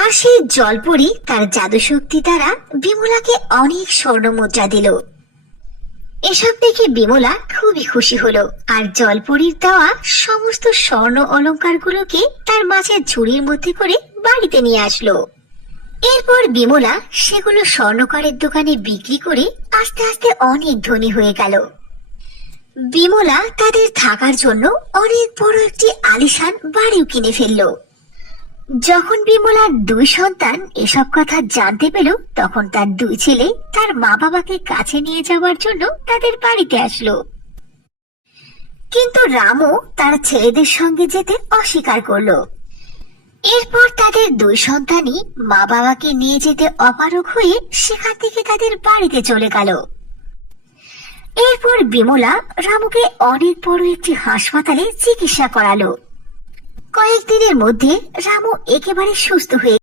আর সেই জলপরি তার জাদুশক্তি দ্বারা বিমলাকে অনেক স্বর্ণ মুদ্রা দিল। এসব দেখে বিমলা খুবই খুশি হলো, আর জলপরীর দেওয়া সমস্ত স্বর্ণ অলংকারগুলোকে তার মাছের ঝুড়ির মধ্যে করে বাড়িতে নিয়ে আসলো। এরপর বিমলা সেগুলো স্বর্ণকারের দোকানে বিক্রি করে আস্তে আস্তে অনেক ধনী হয়ে গেল। বিমলা তাদের থাকার জন্য অনেক বড় একটি আলিশান বাড়িও কিনে ফেললো। যখন বিমলার দুই সন্তান এসব কথা জানতে পেল, তখন তার দুই ছেলে তার মা বাবাকে কাছে নিয়ে যাওয়ার জন্য তাদের বাড়িতে আসলো। কিন্তু রামু তার ছেলেদের সঙ্গে যেতে অস্বীকার করলো। এরপর তাদের দুই সন্তানই মা বাবাকে নিয়ে যেতে অপারগ হয়ে সেখান থেকে তাদের বাড়িতে চলে গেল। এরপর বিমলা রামুকে অনেক বড় একটি হাসপাতালে চিকিৎসা করালো। কয়েকদিনের মধ্যে রামু একেবারে সুস্থ হয়ে